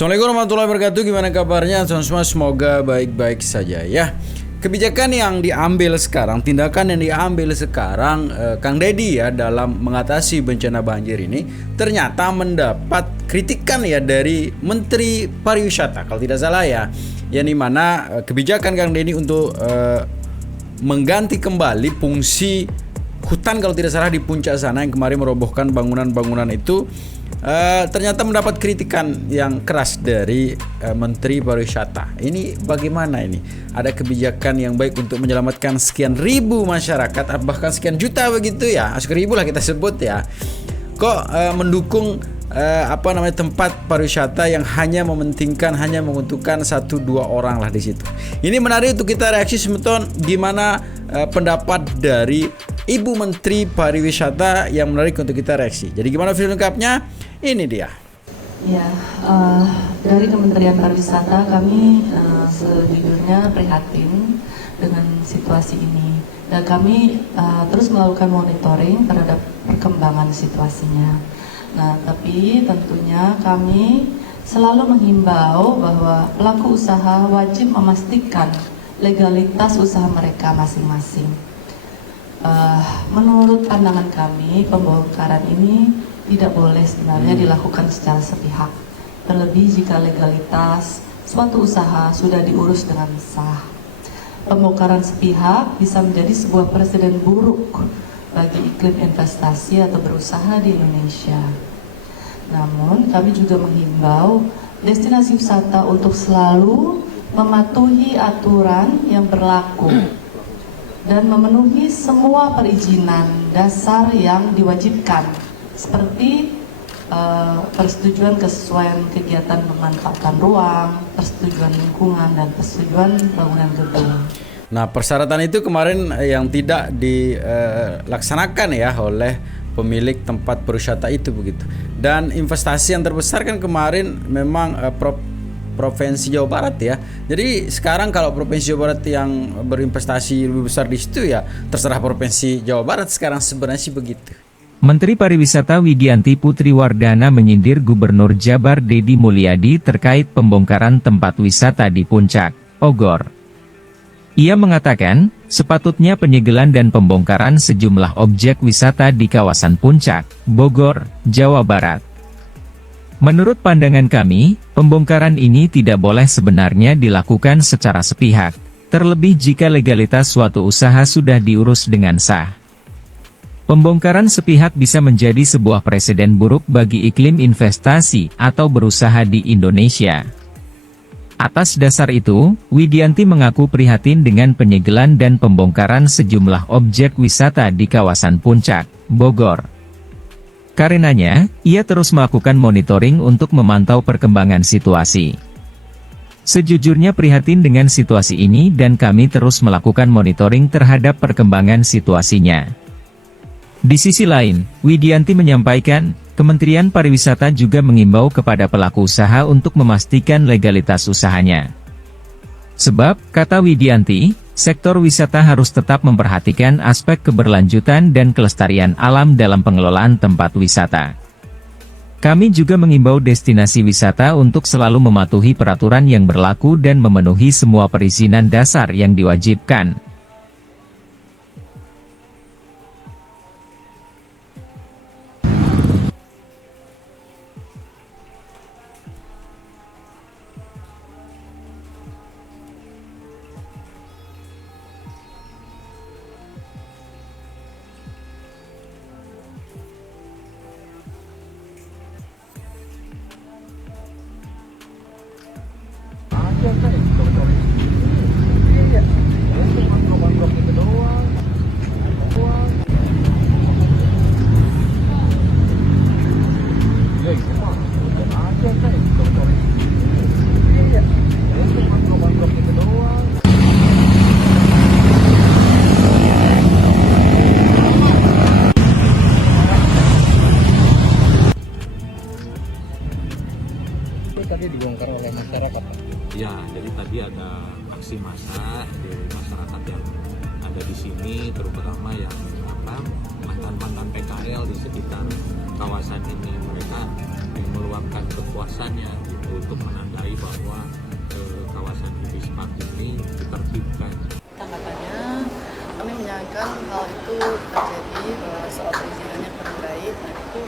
Assalamualaikum warahmatullahi wabarakatuh. Gimana kabarnya teman-teman? Semoga baik-baik saja ya. Kebijakan yang diambil sekarang, tindakan yang diambil sekarang Kang Deddy ya dalam mengatasi bencana banjir ini ternyata mendapat kritikan ya dari Menteri Pariwisata kalau tidak salah ya. Yang dimana kebijakan Kang Deddy untuk mengganti kembali fungsi hutan kalau tidak salah di puncak sana yang kemarin merobohkan bangunan-bangunan itu ternyata mendapat kritikan yang keras dari Menteri Pariwisata. Ini bagaimana ini? Ada kebijakan yang baik untuk menyelamatkan sekian ribu masyarakat, bahkan sekian juta begitu ya, sekian ribu lah kita sebut ya. Kok mendukung tempat pariwisata yang hanya mementingkan, hanya menguntungkan 1-2 orang lah di situ. Ini menarik untuk kita reaksi semeton gimana pendapat dari Ibu Menteri Pariwisata yang menarik untuk kita reaksi. Jadi gimana video lengkapnya? Ini dia. Ya, dari Kementerian Pariwisata kami sejujurnya prihatin dengan situasi ini. Dan kami terus melakukan monitoring terhadap perkembangan situasinya. Nah, tapi tentunya kami selalu menghimbau bahwa pelaku usaha wajib memastikan legalitas usaha mereka masing-masing. Menurut pandangan kami, pembongkaran ini tidak boleh sebenarnya dilakukan secara sepihak. Terlebih jika legalitas suatu usaha sudah diurus dengan sah. Pembongkaran sepihak bisa menjadi sebuah presiden buruk bagi iklim investasi atau berusaha di Indonesia. Namun kami juga menghimbau destinasi wisata untuk selalu mematuhi aturan yang berlaku dan memenuhi semua perizinan dasar yang diwajibkan seperti persetujuan kesesuaian kegiatan pemanfaatan ruang, persetujuan lingkungan, dan persetujuan bangunan gedung. Nah, persyaratan itu kemarin yang tidak dilaksanakan ya oleh pemilik tempat pariwisata itu begitu. Dan investasi yang terbesar kan kemarin memang Provinsi Jawa Barat ya. Jadi sekarang kalau Provinsi Jawa Barat yang berinvestasi lebih besar di situ ya terserah Provinsi Jawa Barat sekarang sebenarnya sih begitu. Menteri Pariwisata Widianti Putri Wardana menyindir Gubernur Jabar Deddy Mulyadi terkait pembongkaran tempat wisata di Puncak, Bogor. Ia mengatakan, sepatutnya penyegelan dan pembongkaran sejumlah objek wisata di kawasan Puncak, Bogor, Jawa Barat. Menurut pandangan kami, pembongkaran ini tidak boleh sebenarnya dilakukan secara sepihak, terlebih jika legalitas suatu usaha sudah diurus dengan sah. Pembongkaran sepihak bisa menjadi sebuah presiden buruk bagi iklim investasi atau berusaha di Indonesia. Atas dasar itu, Widianti mengaku prihatin dengan penyegelan dan pembongkaran sejumlah objek wisata di kawasan Puncak, Bogor. Karenanya, ia terus melakukan monitoring untuk memantau perkembangan situasi. Sejujurnya prihatin dengan situasi ini dan kami terus melakukan monitoring terhadap perkembangan situasinya. Di sisi lain, Widianti menyampaikan, Kementerian Pariwisata juga mengimbau kepada pelaku usaha untuk memastikan legalitas usahanya. Sebab, kata Widianti, sektor wisata harus tetap memperhatikan aspek keberlanjutan dan kelestarian alam dalam pengelolaan tempat wisata. Kami juga mengimbau destinasi wisata untuk selalu mematuhi peraturan yang berlaku dan memenuhi semua perizinan dasar yang diwajibkan. Tadi dibongkar oleh masyarakat. Ya, jadi tadi ada aksi massa dari masyarakat yang ada di sini, terutama yang mantan-mantan PKL di sekitar kawasan ini, mereka meluapkan kepuasannya gitu. untuk menandai bahwa kawasan Ibis Park ini ditertibkan. Tanggapannya, kami menyayangkan hal itu terjadi bahwa soal perizinannya kurang baik. Nah, itu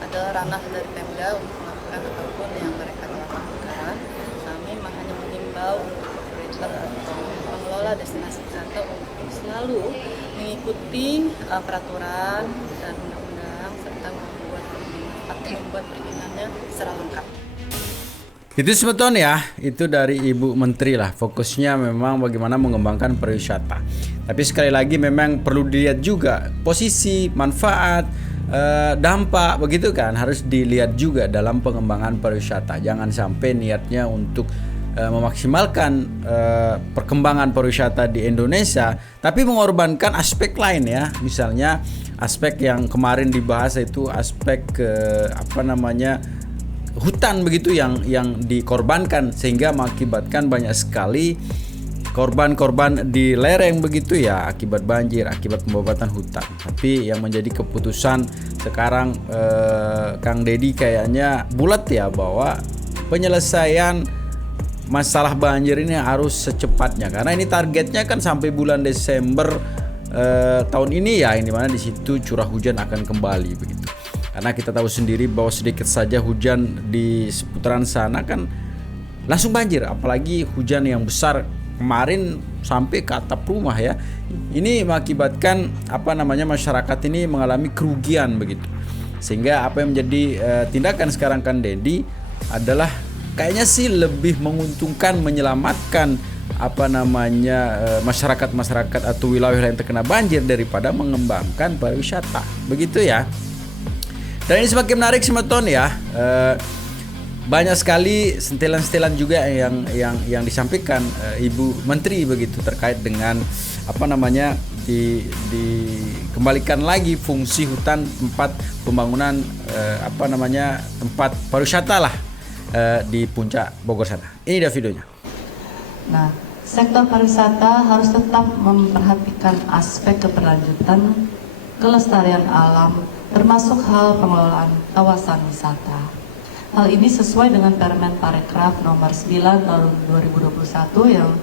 adalah ranah dari Pemda untuk melakukan apapun yang mereka telah lakukan. Kami hanya mengimbau untuk pemerintah atau pengelola destinasi wisata untuk selalu mengikuti peraturan dan undang-undang serta membuat perizinannya secara lengkap. Itu sebetulnya itu dari Ibu Menteri lah, fokusnya memang bagaimana mengembangkan pariwisata. Tapi sekali lagi memang perlu dilihat juga posisi, manfaat, dampak begitu kan, harus dilihat juga dalam pengembangan pariwisata. Jangan sampai niatnya untuk memaksimalkan perkembangan pariwisata di Indonesia tapi mengorbankan aspek lain ya. Misalnya aspek yang kemarin dibahas itu aspek hutan begitu yang dikorbankan sehingga mengakibatkan banyak sekali korban-korban di lereng begitu ya, akibat banjir, akibat pembabatan hutan. Tapi yang menjadi keputusan sekarang Kang Deddy kayaknya bulat ya, bahwa penyelesaian masalah banjir ini harus secepatnya, karena ini targetnya kan sampai bulan Desember tahun ini ya, ini mana di situ curah hujan akan kembali begitu. Karena kita tahu sendiri bahwa sedikit saja hujan di seputaran sana kan langsung banjir, apalagi hujan yang besar kemarin sampai ke atap rumah ya. Ini mengakibatkan masyarakat ini mengalami kerugian begitu. Sehingga apa yang menjadi tindakan sekarang Kang Deddy adalah kayaknya sih lebih menguntungkan menyelamatkan masyarakat atau wilayah yang terkena banjir daripada mengembangkan pariwisata. Begitu ya. Dan ini semakin menarik Semeton ya. Banyak sekali sentilan-sentilan juga yang disampaikan Ibu Menteri begitu terkait dengan dikembalikan lagi fungsi hutan tempat pembangunan tempat pariwisata lah di puncak Bogor sana. Ini dia videonya. Nah, sektor pariwisata harus tetap memperhatikan aspek keberlanjutan kelestarian alam, termasuk hal pengelolaan kawasan wisata. Hal ini sesuai dengan Permen Parekraf nomor 9 tahun 2021 yang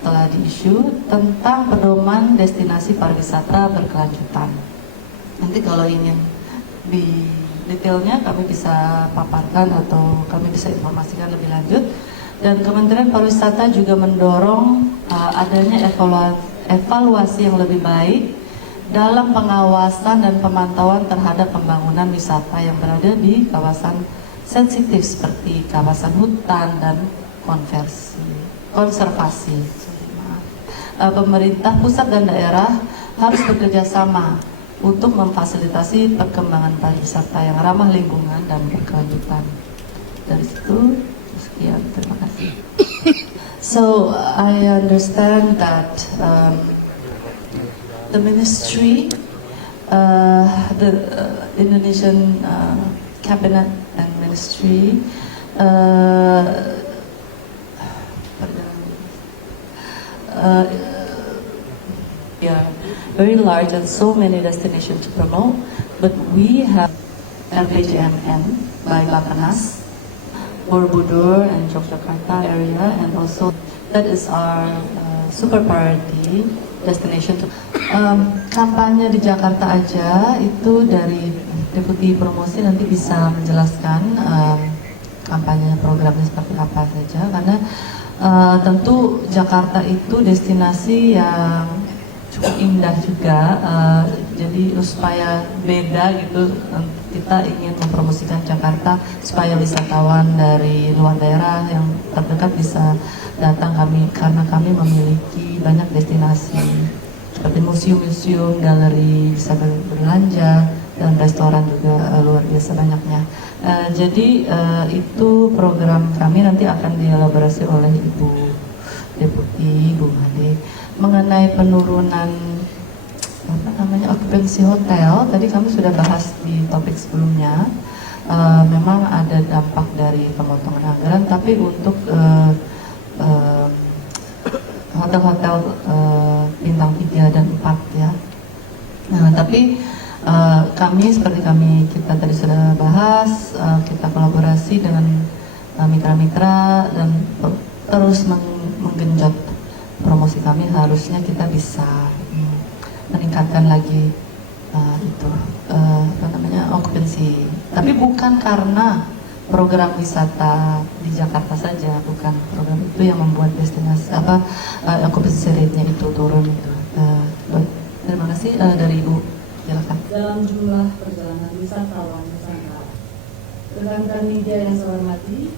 telah diisu tentang pedoman destinasi pariwisata berkelanjutan. Nanti kalau ingin di detailnya kami bisa paparkan atau kami bisa informasikan lebih lanjut. Dan Kementerian Pariwisata juga mendorong adanya evaluasi yang lebih baik dalam pengawasan dan pemantauan terhadap pembangunan wisata yang berada di kawasan sensitif seperti kawasan hutan dan konservasi. Pemerintah pusat dan daerah harus bekerja sama untuk memfasilitasi perkembangan pariwisata yang ramah lingkungan dan berkelanjutan. Dari situ, sekian, terima kasih. So I understand that the ministry, the Indonesian cabinet and ministry, very large and so many destinations to promote, but we have LPJMN by Bappenas, Borobudur and Yogyakarta area, and also that is our super priority destination. Kampanye di Jakarta aja itu dari Deputi Promosi nanti bisa menjelaskan kampanye programnya seperti apa saja, karena tentu Jakarta itu destinasi yang cukup indah juga, jadi supaya beda gitu, kita ingin mempromosikan Jakarta supaya wisatawan dari luar daerah yang terdekat bisa datang karena kami memiliki banyak destinasi seperti museum-museum, galeri, bisa berbelanja, dan restoran juga luar biasa banyaknya. Jadi itu program kami nanti akan dielaborasi oleh Ibu Deputi Bu Made mengenai penurunan okupansi hotel. Tadi kami sudah bahas di topik sebelumnya. Memang ada dampak dari pemotongan anggaran, tapi untuk hotel-hotel bintang 3 dan 4 ya. Nah, tapi kami seperti kita tadi sudah bahas, kita kolaborasi dengan mitra-mitra dan terus menggenjot promosi kami, harusnya kita bisa meningkatkan lagi okupansi. Tapi bukan karena program wisata di Jakarta saja, bukan program itu yang membuat destinasi okupansi rate-nya itu turun gitu. Terima kasih dari Ibu. Silakan. Dalam jumlah perjalanan wisatawan Nusantara. Rekan-rekan media yang saya hormati,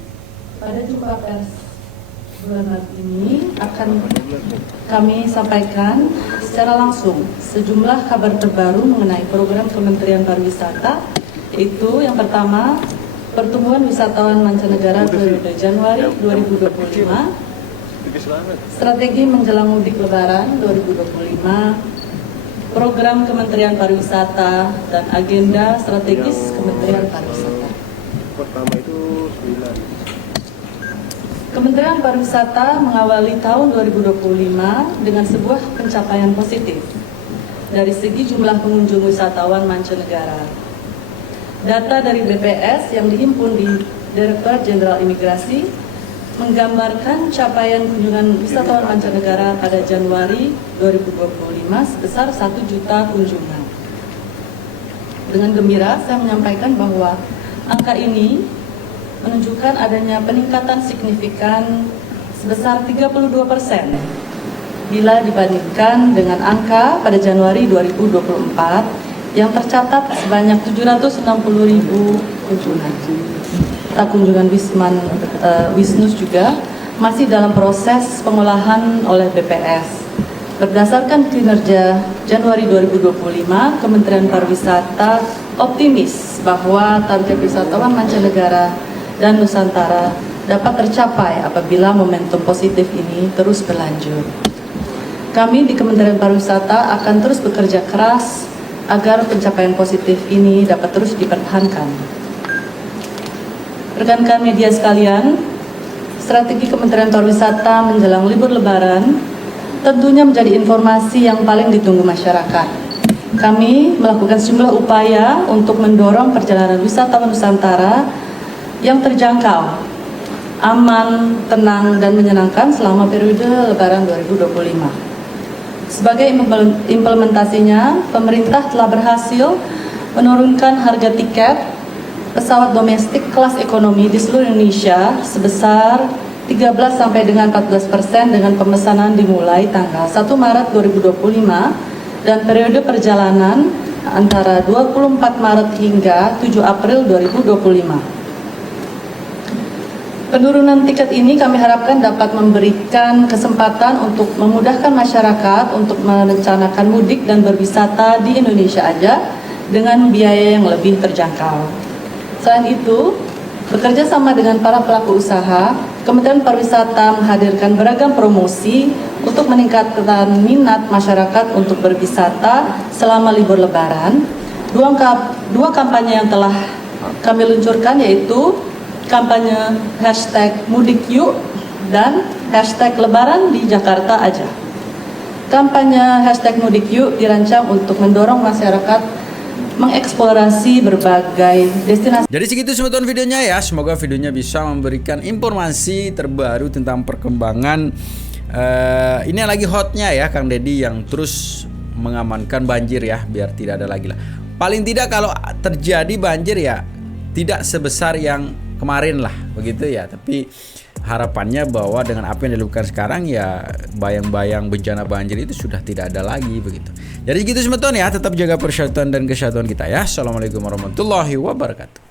pada jumpa pers bulan Maret ini akan kami sampaikan secara langsung sejumlah kabar terbaru mengenai program Kementerian Pariwisata, yaitu yang pertama, pertumbuhan wisatawan mancanegara periode Januari 2025, strategi menjelang mudik Lebaran 2025, program Kementerian Pariwisata dan agenda strategis Kementerian Pariwisata. Pertama itu 9. Kementerian Pariwisata mengawali tahun 2025 dengan sebuah pencapaian positif dari segi jumlah pengunjung wisatawan mancanegara. Data dari BPS yang dihimpun di Direktorat Jenderal Imigrasi menggambarkan capaian kunjungan wisatawan mancanegara pada Januari 2025 sebesar 1 juta kunjungan. Dengan gembira saya menyampaikan bahwa angka ini menunjukkan adanya peningkatan signifikan sebesar 32% bila dibandingkan dengan angka pada Januari 2024 yang tercatat sebanyak 760.000 kunjungan. Kunjungan Wisnus juga masih dalam proses pengolahan oleh BPS. Berdasarkan kinerja Januari 2025, Kementerian Pariwisata optimis bahwa target wisatawan mancanegara dan Nusantara dapat tercapai apabila momentum positif ini terus berlanjut. Kami di Kementerian Pariwisata akan terus bekerja keras agar pencapaian positif ini dapat terus dipertahankan. Rekan-rekan media sekalian, strategi Kementerian Pariwisata menjelang libur Lebaran tentunya menjadi informasi yang paling ditunggu masyarakat. Kami melakukan sejumlah upaya untuk mendorong perjalanan wisatawan Nusantara yang terjangkau, aman, tenang, dan menyenangkan selama periode Lebaran 2025. Sebagai implementasinya, pemerintah telah berhasil menurunkan harga tiket pesawat domestik kelas ekonomi di seluruh Indonesia sebesar 13 sampai dengan 14% dengan pemesanan dimulai tanggal 1 Maret 2025 dan periode perjalanan antara 24 Maret hingga 7 April 2025. Penurunan tiket ini kami harapkan dapat memberikan kesempatan untuk memudahkan masyarakat untuk merencanakan mudik dan berwisata di Indonesia aja dengan biaya yang lebih terjangkau. Selain itu, bekerja sama dengan para pelaku usaha, Kementerian Pariwisata menghadirkan beragam promosi untuk meningkatkan minat masyarakat untuk berwisata selama libur Lebaran. Dua kampanye yang telah kami luncurkan yaitu kampanye #MudikYuk dan #Lebaran di Jakarta aja. Kampanye #MudikYuk dirancang untuk mendorong masyarakat mengeksplorasi berbagai destinasi. Jadi segitu teman-teman videonya ya. Semoga videonya bisa memberikan informasi terbaru tentang perkembangan ini yang lagi hotnya ya, Kang Deddy yang terus mengamankan banjir ya, biar tidak ada lagi lah. Paling tidak kalau terjadi banjir ya tidak sebesar yang kemarin lah begitu ya, tapi harapannya bahwa dengan apa yang dilakukan sekarang ya bayang-bayang bencana banjir itu sudah tidak ada lagi begitu. Jadi gitu teman-teman ya, tetap jaga persatuan dan kesatuan kita ya. Assalamualaikum warahmatullahi wabarakatuh.